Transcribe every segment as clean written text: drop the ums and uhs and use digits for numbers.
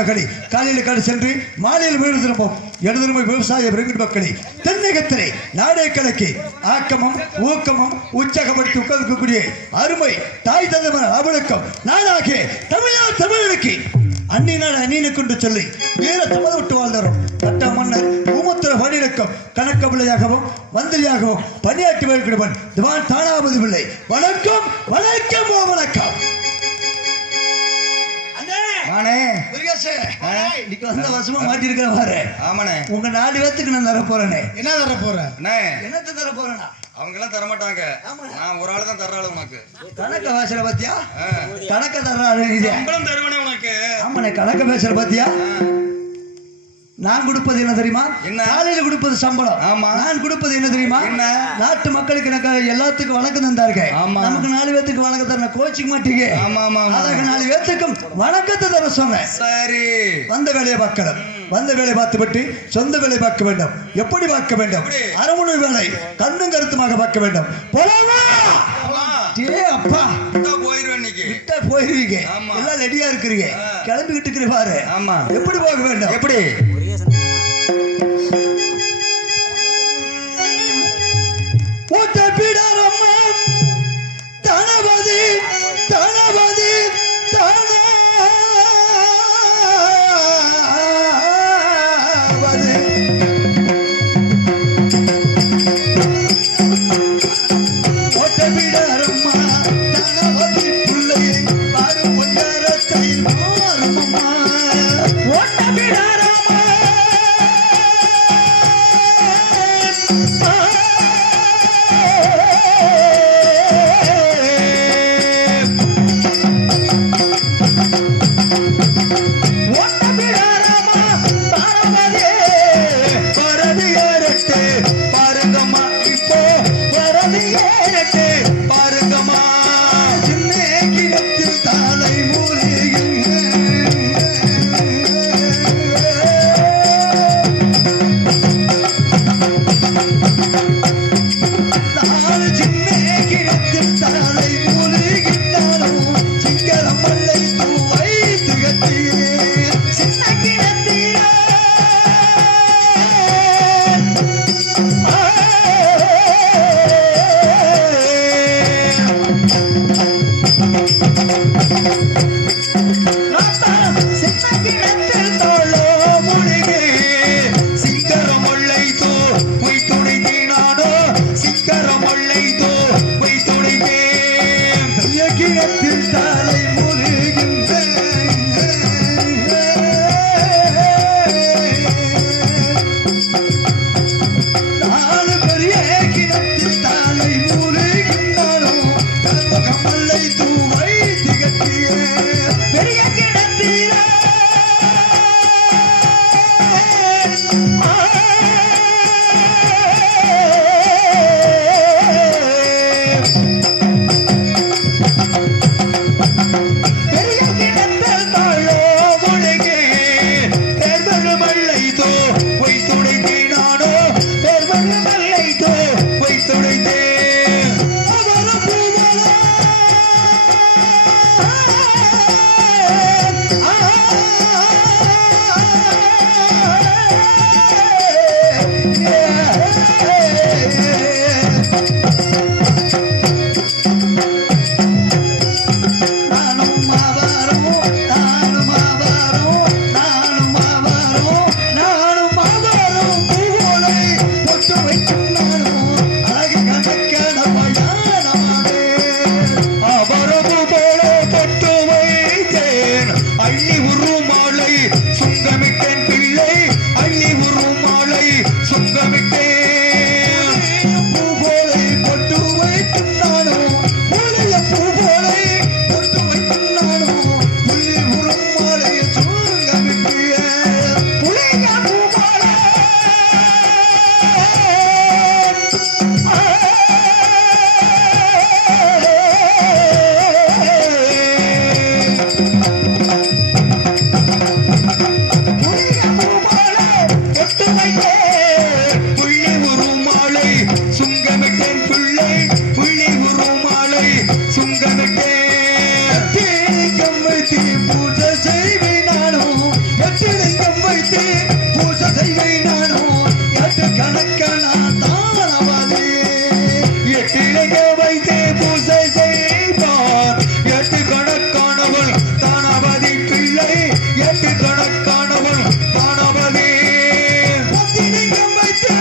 மகளி காலையில் காடு சென்று மாலையில் வீடு திரும்பும் எழுதுமை விவசாய விரும்பின் மக்களே தென்னகத்திலே நாடே கலக்கி ஆக்கமும் ஊக்கமும் உற்சாகப்படுத்தி உட்கார்ந்திருக்கக்கூடிய அருமை தாய் தந்தை அவளுக்கும் நானாகிய தமிழருக்கு அந்நினாடு அந்நியனுக்கு என்று சொல்லி வீர தமிழ் விட்டு வாழ்ந்தரும் பட்ட மன்னர் ஊமத்துற பணியிடக்கும் கணக்க பிள்ளையாகவும் மந்திரியாகவும் பணியாற்றி வருகிறவன் திவான் தானாபதி பிள்ளை வணக்கம் வணக்கம் வணக்கம் உங்க 4 பேத்துக்கு நான் தர போறேனே. என்ன தர போறேன்? என்னத்தை தர போறேன்னா அவங்க எல்லாம் தர மாட்டாங்க. நான் ஒரு ஆளு தான் தர்ற ஆளு உனக்கு. கணக்க பேசுற பாத்தியா? கணக்க தர்ற ஆளு நீ. சம்பளம் தருவனே உனக்கு. ஆமாண்ணே கணக்க பேசுற பாத்தியா? நான் கொடுப்பது என்ன தெரியுமா? காலையில் கொடுப்பது சம்பளம். ஆமா. நான் கொடுப்பது என்ன தெரியுமா? நாட்டு மக்களுக்கு எனக்கு எல்லாத்துக்கும் வணக்கம் தந்தார்கள். நமக்கு 4 பேத்துக்கு வணக்கம் தர கோச்சிக்க மாட்டீங்க. அதுக்கு 4 பேத்துக்கும் வணக்கத்தை தர சொன்னேன். சரி. வந்த வேலையை பார்க்கணும். வந்த வேலை பார்த்துவிட்டு சொந்த வேலை பார்க்க வேண்டும். எப்படி பார்க்க வேண்டும்? அரமுனை வேலை கண்ணும் கருத்துமாக பார்க்க வேண்டும். போலாமா? அப்பா போயிருவீங்க. எல்லாம் ரெடியா இருக்கிறீங்க. கிளம்பிக்கிட்டு இருக்கிற பாரு. ஆமா. எப்படி போக வேண்டும்? எப்படி தனபதி தனபதி வைத்து பூஜை செய்வேன் நானும் எட்டு கணக்கான தானவாதி எட்டிலைங்க வைத்து பூஜை செய்வார் எட்டு கணக்கானவள் தானவாதி பிள்ளை எட்டு கணக்கானவள் தானவாதி பத்திலிங்கம் வைத்து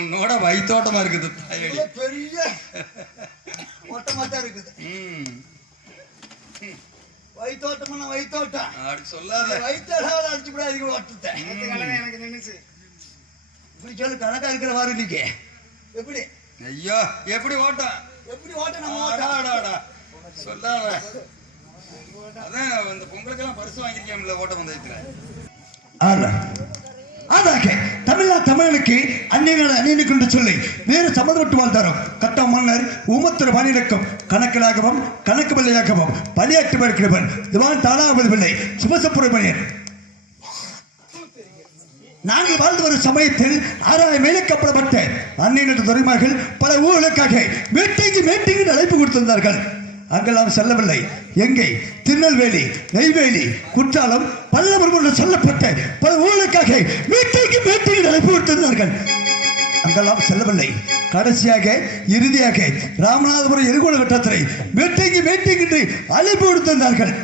உன்னோட வயித்தோட்டமா இருக்குது தாயடி. பெரிய ஓட்டமா தான் இருக்குது. வயித்தோட்டம்னா வயித்தோட்டம் அப்படி சொல்லாத. வயித்தோட அடிச்சு விடாதீங்க ஓட்டத்தை. எனக்கு நின்னுச்சு. இப்படி சொல்லு கணக்கா இருக்கிற வாரு இன்னைக்கு. எப்படி? ஐயோ எப்படி ஓட்டம்? எப்படி ஓட்டம் நம்ம ஓட்டம்? சொல்லாத. அதான் இந்த பொங்கலுக்கெல்லாம் பரிசு வாங்கிருக்கேன்ல ஓட்ட பந்தயத்துல. ஆதாக்கே தமிழனுக்கு அந்நியனுக்கு என்று சொல்லி வேறு சம்மந்தப்பட்டு வாழ்ந்தாரோ கட்ட மன்னர் உமத்திர பணியிடக்கம் கணக்கிலாகவும் கணக்கு பிள்ளையாகவும் பணியாற்றி பார்க்கிறவன் திவான் தானாவது பிள்ளை சுபசப்புரமணியன். நாங்கள் வாழ்ந்து வரும் சமயத்தில் 6000 மேலுக்கப்படப்பட்ட அந்நியனற்ற துறைமார்கள் பல ஊர்களுக்காக மீட்டிங்கு அழைப்பு கொடுத்திருந்தார்கள். அங்கெல்லாம் செல்லவில்லை. எங்கே? திருநெல்வேலி, நெய்வேலி, குற்றாலம், பல்லவரம் என்று சொல்லப்பட்ட பல ஊர்களுக்காக மீட்டிங்கு அழைப்பு கொடுத்திருந்தார்கள். அங்கெல்லாம் செல்லவில்லை. கடைசியாக இறுதியாக ராமநாதபுரம் எரிகோண கட்டத்திலே மீட்டிங் என்று அழைப்பு கொடுத்திருந்தார்கள்.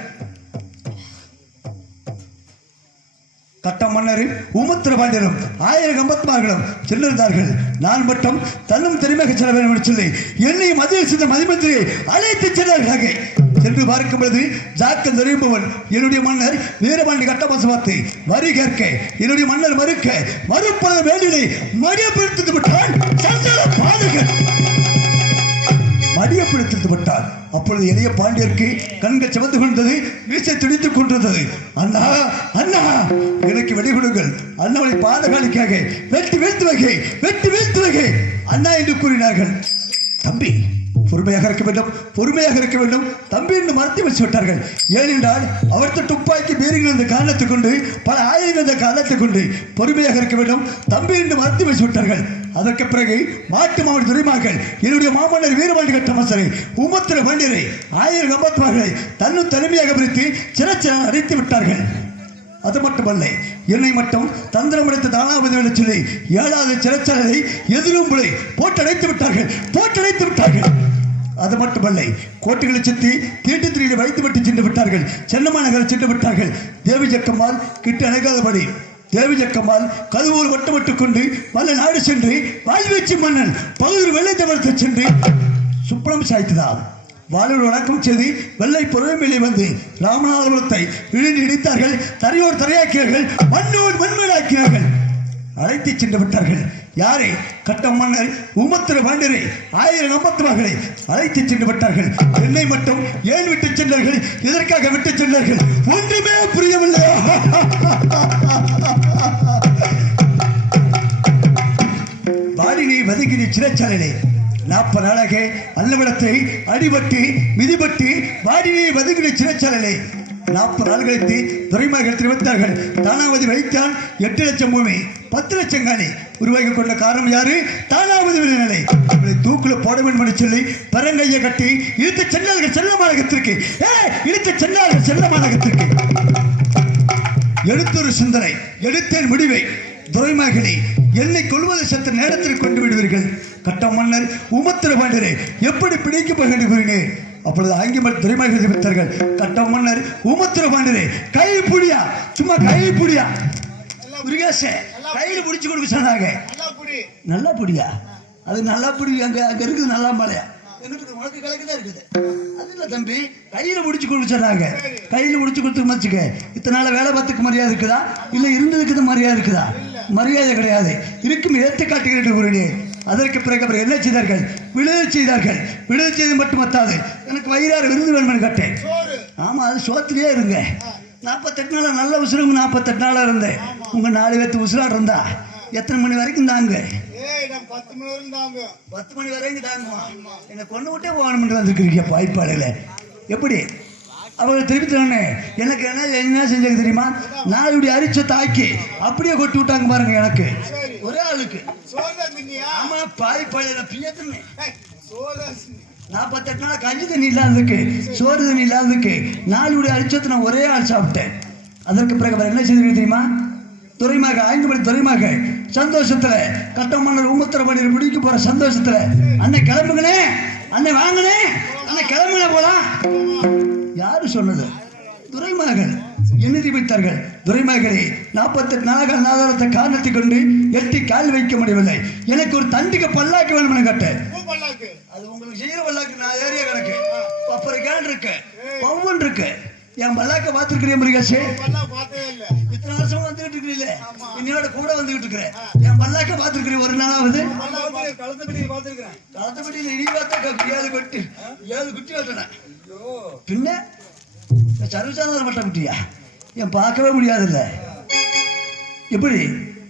கட்ட மன்னர் உமத்திர பாண்டியரும் 1000 கம்பத்மார்களும் சென்றிருந்தார்கள். நான் மட்டும் தன்னும் திறமையாக செல்ல வேண்டும் என்று சொல்லி என்னையும் மதியில் சென்ற மதிமந்திரியை அழைத்து சென்றார்களாக. சென்று பார்க்கும் பொழுது ஜாக்கன் தெரியும்பவன் என்னுடைய மன்னர் வீரபாண்டி கட்டமாசு பார்த்து வரி கேட்க என்னுடைய மன்னர் மறுப்பத வேண்டியை மடியப்படுத்தி விட்டான். பாதகன் மடியப்படுத்தி விட்டார். அப்பொழுது எளிய பாண்டியருக்கு கண்கள் சிவந்து கொண்டது, மீசை துடித்துக் கொண்டிருந்தது. அண்ணா அண்ணா எனக்கு வெடி கொடுங்கள், அண்ணாவை பாதகாலிக்காக வெட்டி வீழ்த்து வகை அண்ணா என்று கூறினார்கள். தம்பி பொறுமையாக இருக்க வேண்டும் தம்பி என்று மறுத்து வச்சு விட்டார்கள். ஏனென்றால் அவர்த்த துப்பாக்கி பேருங்கள் என்ற காரணத்தை கொண்டு பல ஆயிரம் என்ற காரணத்தை கொண்டு பொறுமையாக இருக்க வேண்டும் தம்பி என்று மறுத்து வச்சு விட்டார்கள். அதற்கு பிறகு மாட்டு மாவட்ட துறைமார்கள் என்னுடைய மாமன்னர் வீரபாண்டி கட்டமாசரை உமத்திர பாண்டியரை 1000 கம்பத்மார்களை தன்னும் தலைமையாக பிரித்து சிறைச்சாலையில் அடைத்து விட்டார்கள். அது மட்டுமல்ல, என்னை மட்டும் தந்திரமடைத்த தானாபதி என்று சொல்லி 7வது சிறைச்சாலையை எதிரும் போட்டு அடைத்து விட்டார்கள். அது மட்டுமல்ல, கோட்டைகளை சுற்றி தீட்டு திரியில் வைத்துவிட்டு சென்று விட்டார்கள். சென்னம்மா நகரை சென்று விட்டார்கள். தேவி ஜக்கம்மாள் கிட்ட அணைக்காதபடி தேவி ஜக்கம்மாள் கதுவோடு வட்டமிட்டுக் கொண்டு பல நாடு சென்று வாழ்வீச்சு மன்னன் பகுதி வெள்ளை தவிர்த்து சென்று சுப்பனம் சாய்த்ததால் வாளோடு வணக்கம் செய்து வெள்ளை பொறுமையிலே வந்து ராமநாதபுரத்தை இழுந்து இடித்தார்கள், தரையோடு தரையாக்கினார்கள், மண்ணோடு மண்மேடாக்கினார்கள், அழைத்து சென்று விட்டார்கள். யாரை? கட்ட மன்னர் உமத்திர பாண்டியரை 1000 அம்பத்துமார்களை அழைத்து சென்று விட்டார்கள். என்னை மட்டும் ஏன் விட்டு சென்றார்கள்? எதற்காக விட்டு சென்றார்கள்? ஒன்றுமே புரியவில்லை. பாடினை வதங்கின சிறைச்சாலையிலே 40 நாளாக அல்லவிடத்தை அடிபட்டு மிதிபட்டு பாடினை வதங்கின சிறைச்சாலையிலே 40 நாள் கழித்து துறைமுகத்தில் தெரிவித்தார்கள். தானாவதி வைத்தான் 8 லட்சம் பூமி 10 லட்சம் காணி உருவாக்கி கொண்ட காரணம் யாரு? தானாவதி விளைநிலை. தூக்குல போட வேண்டும் என்று சொல்லி பரங்கையை கட்டி இழுத்த சென்னார்கள் செல்லமானகத்திற்கு இழுத்த சென்னார்கள் செல்லமானகத்திற்கு எடுத்தொரு சிந்தனை எடுத்தேன் முடிவை துறைமகளே என்னை கொள்வது சற்று நேரத்தில் கொண்டு விடுவீர்கள். கட்ட மன்னர் உமத்திர பாண்டியரை எப்படி பிடிக்க போகின்ற கூறினேன். அப்பொழுது ஆங்கிலம் துறைமுக தெரிவித்தார்கள். கட்ட மன்னர் உமத்திர பாண்டியரை கையில் புடியா, சும்மா கையில் புடியா, கையில் பிடிச்சு கொடுக்க சொன்னாங்க. நல்லா புடியா, அது நல்லா புடி, அங்க அங்க இருக்குது நல்லா மலையா, உனக்கு கலக்குதான் இருக்குது. அது இல்ல தம்பி, கையில முடிச்சு கொடுக்க சொன்னாங்க. கையில முடிச்சு கொடுத்து மச்சுக்க. இத்தனை நாள வேலை பார்த்துக்கு மரியாதை இருக்குதா? இல்ல இருந்ததுக்கு மரியாதை இருக்குதா? மரியாதை கிடையாது. இருக்கும் ஏற்று காட்டுகிறேன் கூறினேன். அதற்கு பிறகு அப்புறம் என்ன செய்தார்கள்? விடுதலை செய்தார்கள். விடுதலை செய்து மட்டும் மத்தாது, எனக்கு வயிறாறு விருது வேணும்னு கேட்டேன். ஆமா, அது சோத்திலேயே இருங்க. 48 நாள் நல்ல உசுரம். 48 நாளா இருந்தேன். உங்க 4 பேர்த்து உசுராடு இருந்தா எத்தனை மணி வரைக்கும் தாங்க? 10 மணி வரைக்கும் தாங்குமா? என்னை கொண்டு விட்டே போகணும்னு வந்துருக்கிறீங்க வாய்ப்பாடுல. எப்படி அவங்க திருப்பி எனக்கு என்ன செஞ்சாங்க தெரியுமா? நான் இப்படி அரிச்ச தாக்கி அப்படியே கொட்டி விட்டாங்க பாருங்க. எனக்கு ஒரே ஆளுக்கு 48 நாள் கஞ்சி தண்ணி இல்லாததுக்கு, சோறு தண்ணி இல்லாததுக்கு 4 இப்படி அரிச்சத்தை நான் ஒரே ஆள் சாப்பிட்டேன். அதற்கு பிறகு அவர் என்ன செய்திருக்கு தெரியுமா? துறைமாக 5 மணி துறைமாக சந்தோஷத்துல கட்ட மன்னர் உமத்திர பாண்டியர் பிடிக்க போற சந்தோஷத்துல அன்னை கிளம்புங்கனே, அன்னை வாங்கினே, அன்னை கிளம்புன போலாம். யாரு சொன்னது? துறைமகள் எழுதி வைத்தார்கள். துறைமகளே 48 நாள்கள் ஆதாரத்தை காரணத்தை கொண்டு எட்டி கால் வைக்க முடியவில்லை. எனக்கு ஒரு தண்டிக்க பல்லாக்கு வேணும் கேட்டேன். அது உங்களுக்கு செய்யற பல்லாக்கு. நான் ஏரியா கிடக்கு அப்புறம் கேன் இருக்கு, பவன் இருக்கு. என் பல்லாக்க பார்த்துருக்கிறேன் முருகாசே. இத்தனை வருஷம் வந்துகிட்டு இருக்கிறீங்களே, என்னோட கூட வந்துகிட்டு இருக்கிறேன். என் பல்லாக்க பார்த்துருக்கிறேன் ஒரு நாளாவது? களத்தப்பட்டியில் இனி பார்த்தா 7 குட்டி வெட்டினேன். பின்ன சர்வசாதாரண மட்ட குட்டியா? என் பார்க்கவே முடியாதுல்ல. எப்படி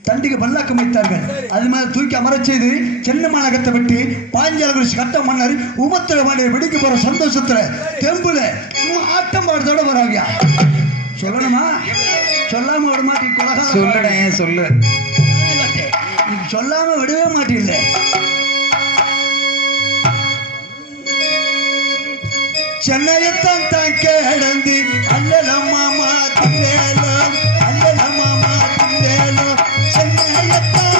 தண்டிக்கு பல்லாக்கம் வைத்தார்கள். அது மாதிரி தூக்கி அமரச் செய்து சென்னை மாநகரத்தை விட்டு பாஞ்சாலகுறிச்சி கட்ட மன்னர் உமத்திர பாண்டியர் வெடிக்க போற சந்தோஷத்துல தெம்புல ஆட்டம் பாடத்தோட வராங்க. சொல்லணுமா? சொல்லாம விட மாட்டேன். சொல்லுடேன், சொல்லு. சொல்லாம விடவே மாட்டேன். சென்னையத்தான் தான் கிடந்து அல்லலம்மா மாத்திரேலோ, அல்லலம்மா மாத்திரேலோ, சென்னையத்தான்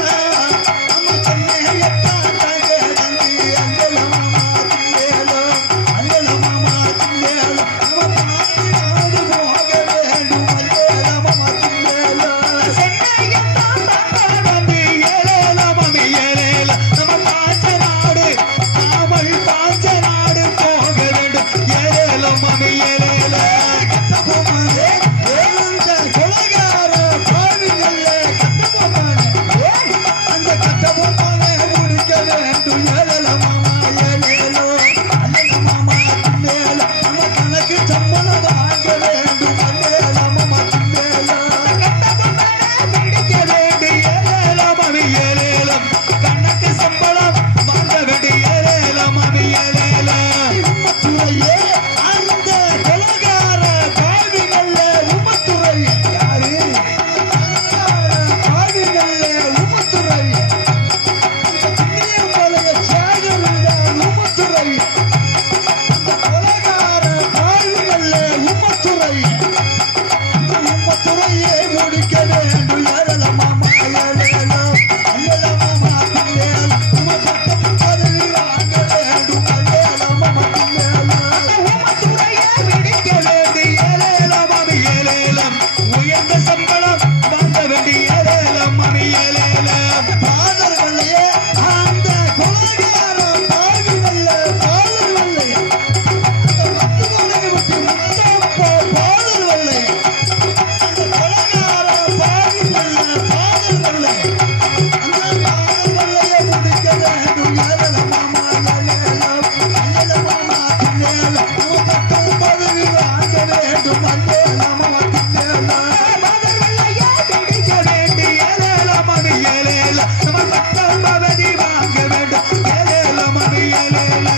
பதவி வாங்க வேண்டும் வந்தே நம்ம வந்தேலா மதர்வல்லையா கிடைக்க வேண்டி ஏலேல மணி ஏலேல நம்ம பக்கம் பதவி வாங்க வேண்டும் ஏலேல மணி ஏலேல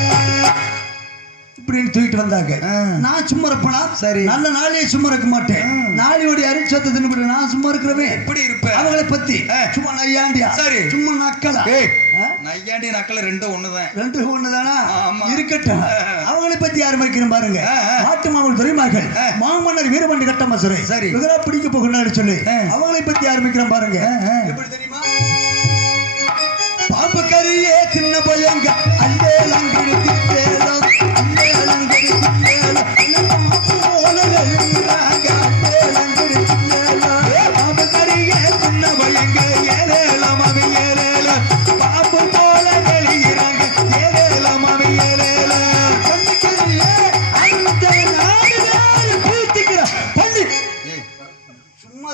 இப்படின்னு தூக்கிட்டு வந்தாங்க. நான் சும்மா இருப்பேனா? சரி, நல்ல நாளே சும்மா இருக்க மாட்டேன். நாளையோட அரிச்சத்தை தின்னு நான் சும்மா இருக்கிறவன் எப்படி இருப்பேன்? அவங்களை பத்தி சும்மா நையாண்டியா? சரி, சும்மா நக்கலா? நையாண்டி நக்கல ரெண்டும் ஒண்ணுதான். ரெண்டு ஒண்ணுதானா? இருக்கட்டும். அவங்களை பத்தி யாரும் இருக்கிற பாருங்க. நாட்டு மாமன் துறைமார்கள் மாமன்னர் வீரபாண்டி கட்டமசரை சரி இவரா பிடிக்க போகணும்னு சொல்லி அவங்களை பத்தி ஆரம்பிக்கிறேன் பாருங்க. எப்படி தெரியுமா? பாம்பு கரியே சின்ன பையங்க அங்கே லங்கிடுத்தி தேலம் அங்கே லங்கிடுத்தி தேலம் பாம்பு கரியே சின்ன பையங்க ஏலேலம் அவை ஏலேலம் பாம்பு போல வெளியிறாங்க ஏலேலம் அவை ஏலேலம் பொண்ணு கரியே அந்த நாடு வேறு பூத்திக்கிற பொண்ணு சும்மா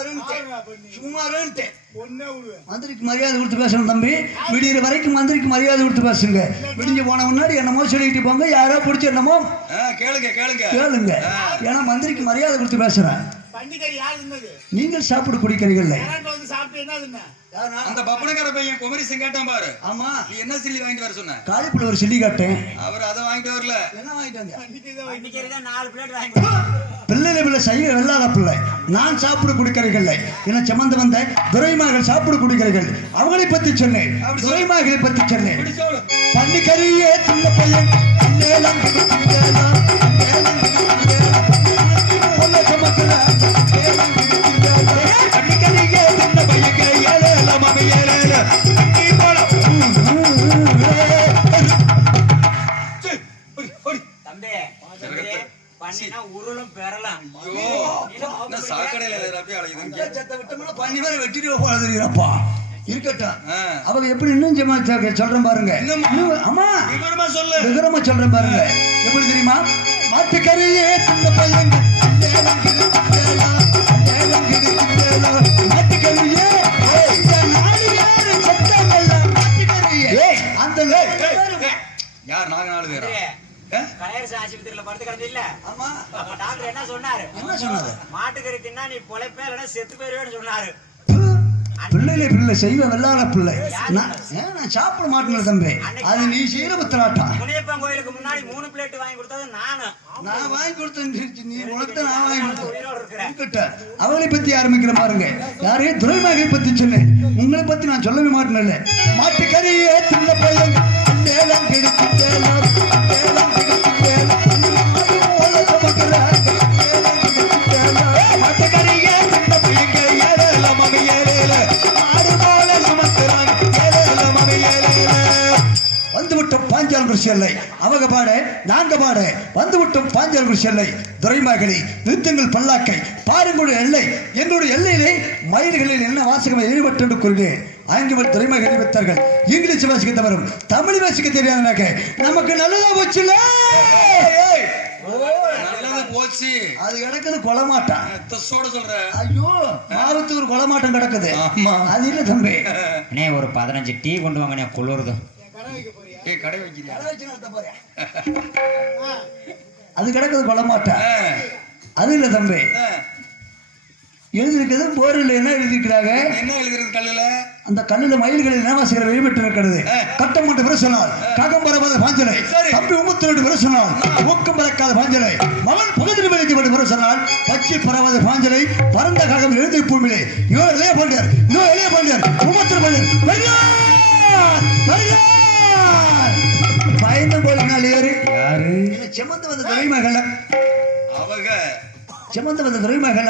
இருந்துட்டேன் மந்திரிக்கு மரியாதை கொடுத்து பேசணும் தம்பி. விடிகிற வரைக்கும் மந்திரிக்கு மரியாதை கொடுத்து பேசுங்க. விடிஞ்சு போன முன்னாடி என்னமோ சொல்லிட்டு போங்க. யாரோ பிடிச்சி என்னமோ கேளுங்க. ஏன்னா மந்திரிக்கு மரியாதை கொடுத்து பேசுறேன். நீங்கள் சாப்பிட குடிக்கிறீர்கள். அந்த பப்பனக்கார பையன் குமரிசன் கேட்டான் பாரு. ஆமா, நீ என்ன சில்லி வாங்கிட்டு வர சொன்ன? காலிப்புல ஒரு சில்லி காட்டேன். அவர் அதை வாங்கிட்டு வரல. என்ன வாங்கிட்டு வந்த? பிள்ளைல பிள்ளை சைவ வெள்ளாத பிள்ளை. நான் சாப்பிட குடிக்கிறீர்கள். என்ன சம்பந்த வந்த துரைமார்கள் சாப்பிட குடிக்கிறீர்கள். அவங்களை பத்தி சொன்னேன். துரைமார்களை பத்தி சொன்னேன். பன்னிக்கரியே சின்ன பையன் உருளும் பெறலாம். இருக்கட்டும். அவங்க எப்படி இன்னும் சொல்றேன் பாருங்க. ஆமா, விவரமா சொல்றேன் பாருங்க. எப்படி தெரியுமா? மாட்டுக்கறியே சின்ன பையன் மாட்டுக்கறியே அந்த யார்? நாங்க 4 பேரா? கலையரசு ஆஸ்பத்திரியில படுத்து கிடந்து இல்ல? ஆமா. டாக்டர் என்ன சொன்னாரு? மாட்டுக்கறி தின்னா நீ பொழைப்பே இல்லைன்னா செத்து போயிருவேன்னு சொன்னாரு. பிள்ளை செய்வ வெள்ளாட பிள்ளை. நான் சாப்பிட மாட்டேன் தம்பி. அது நீ செய்யற புத்திராட்டா. முனியப்பன் கோயிலுக்கு முன்னாடி 3 பிளேட் வாங்கி கொடுத்தது நான் வாங்கி கொடுத்தேன். நீ உனக்கு நான் வாங்கி கொடுத்தேன். அவளை பத்தி ஆரம்பிக்கிற பாருங்க. யாரே துரைமார்களை பத்தி சொன்னேன். உங்களை பத்தி நான் சொல்லவே மாட்டேன். மாட்டுக்கறியே சின்ன பையன் ஏலம் கிடைத்து ஏலம் பாஞ்சால் குருஷல்லை அவங்க பாட நாங்க பாட வந்து விட்டோம். பாஞ்சால் குருஷல்லை துரைமார்களே நிறுத்துங்கள் பல்லாக்கை பாருங்களுடைய எல்லை. எங்களுடைய எல்லையிலே மயில்களில் என்ன வாசகம் ஈடுபட்டு கொள்கிறேன். ஆங்கில துறைமார்கள் வைத்தார்கள். இங்கிலீஷ் வாசிக்க தவறும் தமிழ் வாசிக்க தெரியாத நமக்கு நல்லதா போச்சுல. போச்சு. அது கிடக்குது கொலமாட்டம். சொல்ற ஐயோ, மாவத்து ஒரு கொலமாட்டம் கிடக்குது. அது இல்ல தம்பி. ஒரு 15 டீ கொண்டு வாங்க. குளிர்தான். கடை வைக்கிறியா? அது கிடக்குது கொலமாட்டம். அது இல்ல தம்பி. எழுதிருக்கிறது போரில் என்ன எழுதிருக்கிறாங்க? என்ன எழுதிருக்கு கல்லுல? அந்த கல்லுல மயில்களில் இனவாசிகள் வெளிப்பட்டு இருக்கிறது. கட்டம் மட்டும் பேர சொன்னால் காகம் பரவாத பாஞ்சலை. தம்பி 32 பேர சொன்னால் ஊக்கம் பறக்காத பாஞ்சலை. மகன் பகுதியில் வெளிக்கப்பட்டு பேர சொன்னால் பச்சை பரவாத பாஞ்சலை. பரந்த காகம் எழுதி பூமியிலே இவன் இளைய பாண்டியர் 32 பயந்து போனால் ஏறு யாரு? செமந்து வந்த துறைமகள். அவங்க செமந்து வந்த துறைமகள்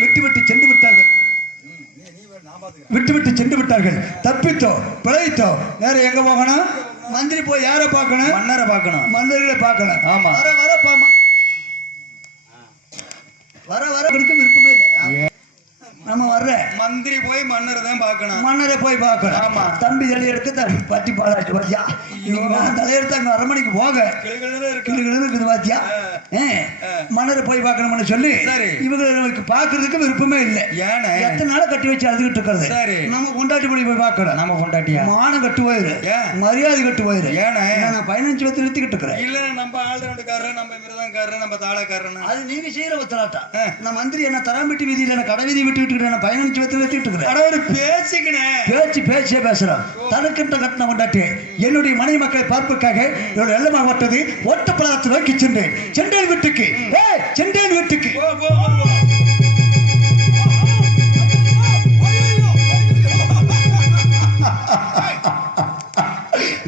விட்டு சென்று விட்டார்கள். விட்டு சென்று விட்டார்கள். தப்பித்தோ பிழைத்தோ வேற எங்க போகணும்? மந்திரி போய் யாரை பார்க்கணும்? மன்னரை பார்க்கணும். மன்னர்களை பார்க்கணும். ஆமா, வர விருப்பமே இல்லை. நம்ம வர்ற மந்திரி போய் மன்னர் தான் பார்க்கணும். மன்னரை போய் பார்க்கணும். ஆமா, தம்பி தலையெடுத்து பட்டி பாடாச்சு பாத்தியா. தலையெடுத்து அங்க அரண்மனைக்கு போக இருக்குது பாத்தியா. மன்னர் மன்னரை போய் பார்க்கணும்னு சொல்லி சரி. இவங்களுக்கு பாக்குறதுக்கு விருப்பமே இல்லை. ஏன்னா எத்தனை நாள் கட்டி வச்சு அழுதுகிட்டு இருக்கிறது. சரி. நம்ம பொண்டாட்டி போய் பார்க்கணும். நம்ம பொண்டாட்டியா மானம் கட்டு போயிரு, ஏன்? மரியாதை கட்டு போயிரு. ஏன்னா நான் 15 வருஷம் நிறுத்திக்கிட்டு இருக்கிறேன். இல்ல நம்ம ஆல்ரவுண்டுக்காரர், நம்ம மிருதங்காரர், நம்ம தாளக்காரர். அது நீங்க செய்யற பத்திராட்டா. நான் மந்திரி என்ன தராம்பிட்டி வீதியில என்ன கடை வீதி விட்டு விட்டு நான் 15 வருஷம் நிறுத்திட்டு இருக்கிறேன். ஒரு பேச்சுக்கினே பேச்சே பேசுறான். தனக்கின்ற கட்டணம் கொண்டாட்டி என்னுடைய மனைவி மக்களை பார்ப்பதற்காக என்னோட எல்லமாக வட்டது ஓட்டப்பழத்தை நோக்கி சென்றேன். சென்றேன் வீட்டுக்கு, சென்றேன் வீட்டுக்கு.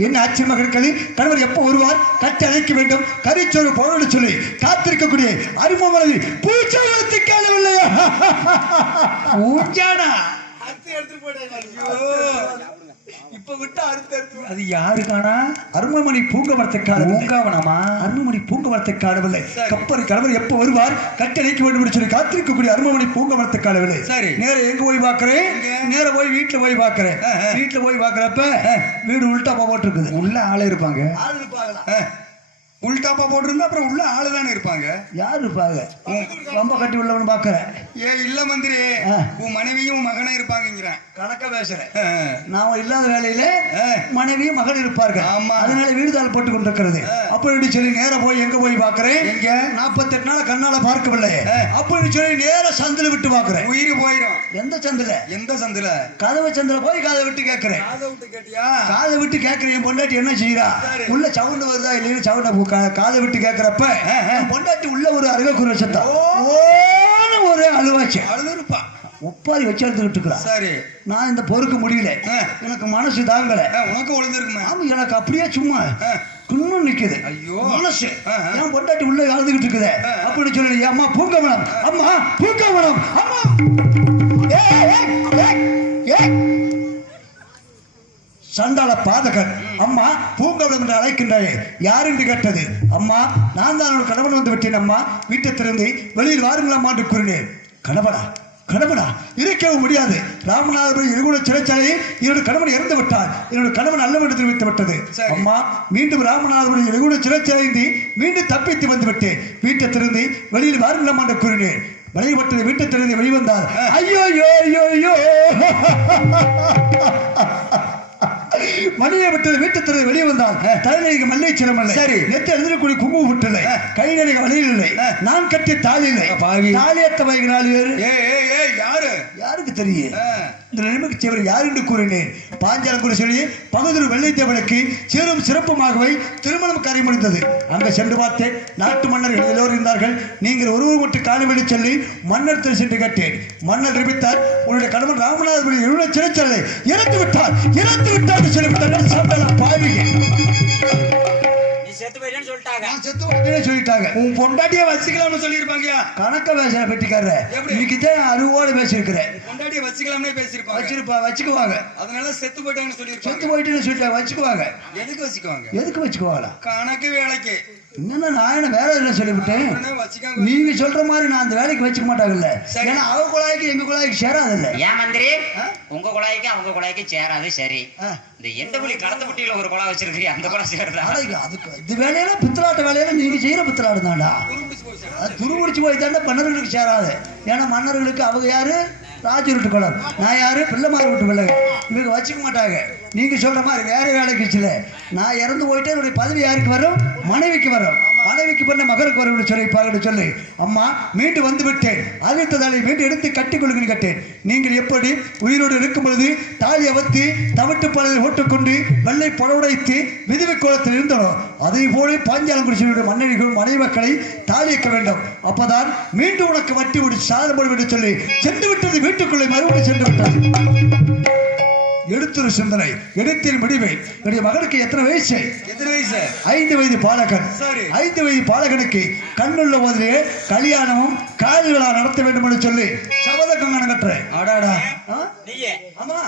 என்ன ஆச்சரியமாக இருக்கிறது. கணவர் எப்போ வருவார், கட்டி அழைக்க வேண்டும், கரிச்சோறு போடு சொல்லி காத்திருக்கக்கூடிய அறிமுகமனது பூச்சாரத்தை காணவில்லையா? பூச்சானா இப்ப விட்டு அது யாருக்கானா? அருமமணி பூங்கவரத்தை பூங்காவனமா? அருமமணி பூங்கவரத்தை காணவில்லை. கப்பரி கணவர் எப்ப வருவார், கட்டளைக்க வேண்டும் என்று சொல்லி காத்திருக்கக்கூடிய அருமமணி பூங்கவரத்தை காணவில்லை. சரி, நேர எங்க போய் பாக்குறேன், நேர போய் வீட்டுல போய் பாக்குறேன். வீட்டுல போய் பாக்குறப்ப வீடு உள்டாப்பா போட்டு இருக்குது. உள்ள ஆளு இருப்பாங்க. ஆளு இருப்பாங்களா? உள்டாப்பா போட்டிருந்தா அப்புறம் உள்ள ஆளுதானே இருப்பாங்க. யாரு இருப்பாங்க? ரொம்ப கட்டி உள்ளவனு பாக்குறேன். இல்ல மந்திரி, உன் மனைவியும் மகனும் இருப்பாங்கிறேன். கணக்கா பேசுறேன். நாம இல்லாத வேலையில மனைவியும் மகன் இருப்பார்கள். அதனால வீடுதாள் போட்டு கொண்டிருக்கிறது. அப்படி சொல்லி நேர போய் எங்க போய் பாக்குறேன், எங்க 48 நாள் கண்ணால பார்க்கவில்லை. அப்படி சொல்லி நேர சந்தில விட்டு பாக்குறேன். உயிர் போயிடும். எந்த சந்தில? எந்த சந்தில? கதவை சந்தில போய் காதை விட்டு கேட்கிறேன். காதை விட்டு கேட்டியா? காதை விட்டு கேட்கிறேன். என் பொண்டாட்டி என்ன செய்யறா, உள்ள சவுண்ட் வருதா இல்லைன்னு சவுண்ட காதை விட்டு கேட்கிறப்ப பொண்டாட்டி உள்ள ஒரு அருகக்குறை சத்தம், ஒரு அழுவாச்சு. அழுதுருப்பா, ஒப்பாரி வச்சு அழுதுகிட்டு இருக்கிறா. சரி, நான் இந்த பொறுக்க முடியல, எனக்கு மனசு தாங்கல. உனக்கு உழுதுருக்குமா? ஆமா, எனக்கு அப்படியே சும்மா இன்னும் நிக்குது. ஐயோ மனசு என் பொண்டாட்டி உள்ள அழுதுகிட்டு இருக்குது. அப்படின்னு சொல்லி அம்மா பூங்கவனம், அம்மா பூங்கவனம், அம்மா சண்டாள பாதகன், அம்மா பூங்கவனம் என்று அழைக்கின்றாயே, யார் என்று கேட்டது. அம்மா, நான் தான் ஒரு கணவன் வந்து விட்டேன் அம்மா, வீட்டை திறந்து வெளியில் வாருங்களாம் என்று கூறினேன். கணவனா? கணவனா? இருக்கவும் முடியாது. ராமநாதபுரம் இருகுண சிறைச்சாலையில் என்னோட கணவன் இறந்து விட்டார். என்னோட கணவன் நல்லவன் தெரிவித்து விட்டது. அம்மா, மீண்டும் ராமநாதபுரம் இருகுண சிறைச்சாலையில் மீண்டும் தப்பித்து வந்து விட்டேன். வீட்டை திறந்து வெளியில் வாருங்களாம் என்று கூறினேன். வெளிப்பட்டது வீட்டை திறந்து வெளிவந்தார். ஐயோ ஐயோ ஐயோ ஐயோ, மணியை விட்டது வீட்டு திறந்து வெளியே வந்தால் தலைநடிகை மல்லை சிரமல்ல. சரி, நெத்தி எழுதிக்கூடிய குங்குமம் விட்டலை, கை நடிகை வழியில் இல்லை, நான் கட்டிய தாலி இல்லை. தாலியத்த வைக்க 4 பேர். யாரு? யாருக்கு தெரியும்? இந்த நிலைமைக்கு சேவர் யார் என்று கூறினேன். பாஞ்சாலங்குடி சொல்லி பகுதூர் வெள்ளைத்தேவனுக்கு சேரும் சிறப்புமாகவே திருமணம் காரியம் முடிந்தது. அங்க சென்று பார்த்தேன், நாட்டு மன்னர்கள் எல்லோரும் இருந்தார்கள். நீங்கள் ஒருவர் மட்டும் காணவில்லை சொல்லி மன்னர் திரு சென்று கேட்டேன். மன்னர் அறிவித்தார், உன்னுடைய கணவன் ராமநாதபுரம் இருள சிறைச்சாலை இறந்து விட்டார், இறந்து விட்டார் சொல்லிவிட்டார்கள். சாப்பிடலாம் பாவிங்க, சொல்லிட்டாங்க. உன் பொண்டாட்டிய வச்சுக்கலாம்னு சொல்லிருப்பாங்க. கணக்க பேசுற பெட்டிக்கார, இன்னைக்கு தான் 60 பேசிருக்கிறேன். பொண்டாட்டிய வச்சுக்கலாம்னு பேசிருப்பாங்க. வச்சுக்குவாங்க. அதனால செத்து போயிட்டாங்கன்னு சொல்லிருப்பாங்க. செத்து போயிட்டுன்னு சொல்லிட்டாங்க, வச்சுக்குவாங்க. எதுக்கு வச்சுக்குவாங்க? எதுக்கு வச்சுக்குவாங்க? கணக்கு வேலைக்கு. என்னன்னா நான் என்ன வேலை இல்லை சொல்லிவிட்டேன். நீங்க சொல்ற மாதிரி நான் அந்த வேலைக்கு வச்சுக்க மாட்டாங்கல்ல. ஏன்னா அவங்க குழாய்க்கு எங்க குழாய்க்கு சேராது இல்ல. ஏன் மந்திரி, உங்க குழாய்க்கு அவங்க குழாய்க்கு சேராது. சரி, இந்த எந்த புலி கடத்த புட்டியில ஒரு குழா வச்சிருக்கீங்க, அந்த குழா சேருதா? அதுக்கு இது வேலையில பித்தலாட்ட வேலையில நீங்க செய்யற பித்தலாடு தாண்டா. அது துருமுடிச்சு போய் தாண்டா மன்னர்களுக்கு சேராது. ஏன்னா மன்னர்களுக்கு அவங்க யாரு? ராஜு விட்டு குளம், நான் யாரு? பிள்ளைமாரி விட்டு பிள்ளை. இவங்க வச்சுக்க மாட்டாங்க. நீங்க சொல்ற மாதிரி வேற வேலைக்கு வச்சுல. நான் இறந்து போயிட்டு என்னுடைய பதவி யாருக்கு வரும்? மனைவிக்கு வரும். மனைவிக்கு பண்ண மகனுக்கு வரும் சொல்லி பாக்கிட்டு சொல்லி, அம்மா மீண்டும் வந்து விட்டேன், அறிவித்த தாலியை மீண்டும் எடுத்து கட்டிக் கொள்ளுங்க கேட்டேன். நீங்கள் எப்படி உயிரோடு இருக்கும் பொழுது தாலி அவத்து தவிட்டு பழத்தை ஓட்டுக்கொண்டு வெள்ளை புடவுடைத்து விதவை கோலத்தில் இருந்தனோ, அதே போல பாஞ்சாலங்குடி மன்னர்கள் மனைவி மக்களை தாலியக்க வேண்டும். அப்பதான் மீண்டும் உனக்கு வட்டி முடிச்சு சாதனை என்று சொல்லி சென்று விட்டது. வீட்டுக்குள்ளே மறுபடியும் சென்று விட்டார். எடுத்துரு சிந்தனை, எடுத்தின் முடிவை. என்னுடைய மகனுக்கு எத்தனை வயசு? 5 வயது பாலகன். 5 வயது பாலகனுக்கு கண்ணுள்ள போதிலே கல்யாணமும் காதல் விழா நடத்த வேண்டும் என்று சொல்லி சபத கங்கணம் கட்டுறேன். ஆடாடா. ஆமா,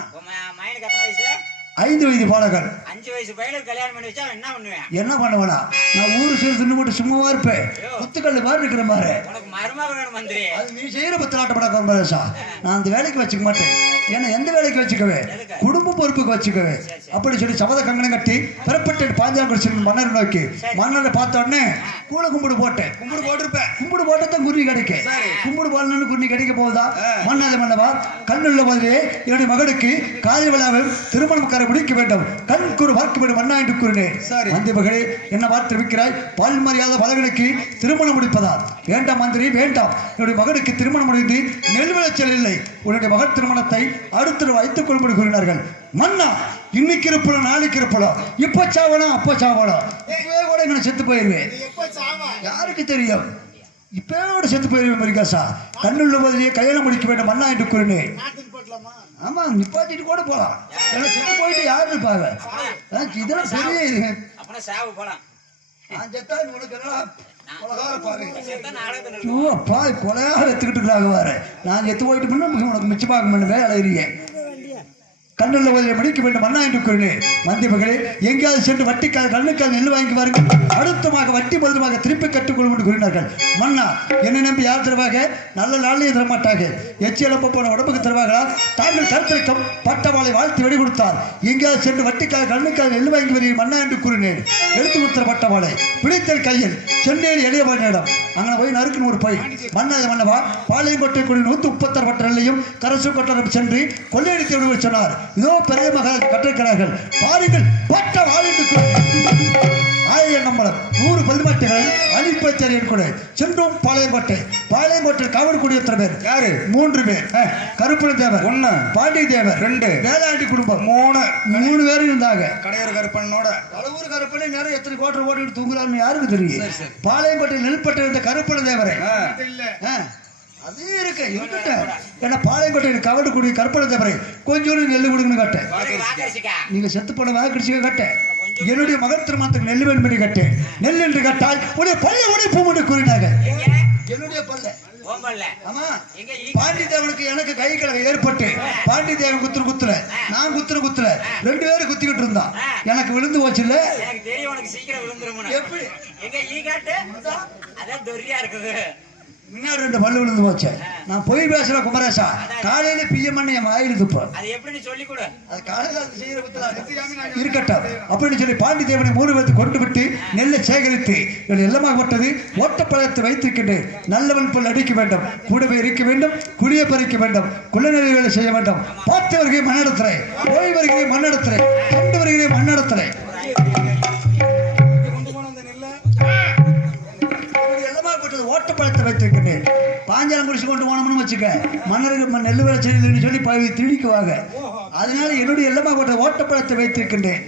5 வயது பாலகன். 5 வயசு பையனுக்கு கல்யாணம் பண்ணி வச்சா என்ன பண்ணுவேன்? என்ன பண்ணுவேனா? நான் ஊரு சேர்த்து தின்னு போட்டு சும்மாவா இருப்பேன். குத்துக்கல்லு மாதிரி இருக்கிற மாதிரி. உனக்கு மருமக வேணும் மந்திரி. அது நீ செய்யற பத்தலாட்ட படம் குமரேசா. நான் அந்த வேலைக்கு வச்சுக்க மாட்டேன். ஏன்னா எந்த வேலைக்கு வச்சுக்கவே? குடும்ப பொறுப்புக்கு வச்சுக்கவே. அப்படி சொல்லி சபத கங்கணம் கட்டி பெறப்பட்ட பாஞ்சாங்குறிச்சி மன்னர் நோக்கி மன்னரை பார்த்த உடனே கூழ கும்பிடு போட்டேன். கும்பிடு போட்டிருப்பேன். கும்பிடு போட்டதான் குருவி கிடைக்கும். கும்பிடு போடணும்னு குருவி கிடைக்க போகுதா? மன்னாத மன்னவா கண்ணுள்ள போதே என்னுடைய மகனுக்கு காதல் விழாவில் திருமணம் கரை முடிக்க வேண்டும். கண் கூறு பார்க்க வேண்டும் மன்னா என்று கூறினேன். மந்திரி மகளே என்ன வார்த்தை வைக்கிறாய்? பால் மரியாத மகனுக்கு திருமணம் முடிப்பதா? வேண்டாம் மந்திரி வேண்டாம். என்னுடைய மகனுக்கு திருமணம் முடிந்து நெல் விளைச்சல் இல்லை. உன்னுடைய மகன் திருமணத்தை அடுத்து வைத்துக் கொள்ளும்படி கூறினார்கள். மன்னா இன்னைக்கு இருப்போம் நாளைக்கு இருப்போம். இப்ப சாவணும் அப்ப சாவணும். இப்பவே கூட இங்க செத்து போயிருவேன். யாருக்கு தெரியும்? இப்போட செத்து போயிருவேன் மரிகாசா. கண்ணுள்ள போதிலேயே கல்யாணம் முடிக்க வேண்டும் மன்னா என்று கூறினேன். ஆமா நிப்பாட்டிட்டு கூட போலாம். செத்து போயிட்டு யாரு இருப்பாங்க? இதெல்லாம் பெரிய இது. அப்பனா சாவு போலாம். நான் செத்தா உனக்கு கொலையா எடுத்துக்கிட்டு இருக்காங்க வாரு. நான் செத்து போயிட்டு உனக்கு மிச்சமாக வேலை அறியேன். கண்ணுள்ள வதிலை முடிக்க வேண்டும் மன்னா என்று கூறினேன். மந்திரி மகளே எங்கேயாவது சென்று வட்டிக்காக கண்ணுக்காக நெல் வாங்கி வாருங்கள். அடுத்தமாக வட்டி பதிலுமாக திருப்பி கட்டுக்கொள்ளும் என்று கூறினார்கள். மன்னா என்னை நம்பி யார் தருவாங்க? நல்ல நாளையே தரமாட்டாங்க. எச்சி இழப்ப போன உடம்புக்கு தருவார்களா? தாங்கள் கருத்திருக்கம் பட்டவாளை வாழ்த்து வெடி கொடுத்தார். எங்கேயாவது சென்று வட்டிக்காக கண்ணுக்காக நெல் வாங்கி வருகிறேன் மன்னா என்று கூறினேன். எடுத்து கொடுத்த பட்டவாளை பிடித்தல் கையில் சென்னேறி எளிய இடம் அங்கே போய் நறுக்குன்னு ஒரு போய் மன்னாத மன்னவா பாளையங்கோட்டை கூடிய 136 பட்டறையும் கரசு கொட்டரம் சென்று கொள்ளையடித்து விடுவது சொன்னார். இதோ பெரிய மகள் கட்டிருக்கிறார்கள் பாருங்கள். பட்ட வாழ்ந்து ஆயிரம் நம்பளம் 100 பதிமட்டுகள் அனுப்பச்சரியன் கூட சென்றும் பாளையங்கோட்டை காவல்குடி எத்தனை பேர்? யாரு? 3 பேர். கருப்பண தேவர் 1, பாண்டி தேவர் 2, வேளாண்டி குடும்பம் 3 பேர் இருந்தாங்க. கடையூர் கருப்பனோட பலவூர் கருப்பனை நேரம் எத்தனை கோட்டை ஓட்டிட்டு தூங்குறான்னு யாருக்கு தெரியும்? பாளையங்கோட்டை நெல்பட்டை இருந்த கருப்பண தேவரை அதே இருக்கு இருக்கட்ட. ஏன்னா பாளையங்கோட்டை கவடுக்குடி கருப்பண தேவரை கொஞ்சோடு நெல் கொடுக்கணும் கட்ட. நீங்க செத்து போன வாக்கடிச்சுக்க கட்ட. என்னுடைய மகன் திருமணத்துக்கு நெல் வேண்படி கட்டேன். நெல் என்று கட்டால் உடைய பள்ளி உடைப்பு என்று கூறினாங்க. என்னுடைய பல்ல ஆமா பாண்டி தேவனுக்கு எனக்கு கை கலவை ஏற்பட்டு பாண்டி தேவன் குத்துற நான் குத்துற 2 பேரும் குத்திக்கிட்டு இருந்தான். எனக்கு விழுந்து போச்சு இல்ல? எப்படி முன்னாடி 2 பல்லு விழுந்து போச்சு. நான் போய் பேசுற குமரேசா காலையில பிஎம் என் வாயிலுது. அது காலையில இருக்கட்டும் அப்படின்னு சொல்லி பாண்டி தேவனை 3 பேர்த்து கொண்டு விட்டு நெல்லை சேகரித்து எல்லாமாகப்பட்டது ஓட்டப்பழத்தை வைத்திருக்கின்றேன். நல்லவன் போல் அடிக்க வேண்டும், கூடவே இருக்க வேண்டும், குடிய பறிக்க வேண்டும், குள்ளநெறி வேலை செய்ய வேண்டும். பார்த்து வருகிறேன் மண்ணெடுத்துறேன், போய் வருகிறேன் மண்ணெடுத்துறேன், கண்டு வருகிறேன் மண்ணெடுத்துறேன். ஓட்டப்பழத்தை வைத்திருக்கின்றேன். பாஞ்சாங்குறிச்சி கொண்டு போனோம்னு வச்சுக்க மன்னருக்கு நெல் வேலை செய்யலன்னு சொல்லி பழவி திணிக்குவாங்க. அதனால என்னுடைய எல்லாமா கொண்ட ஓட்டப்பழத்தை வைத்திருக்கின்றேன்.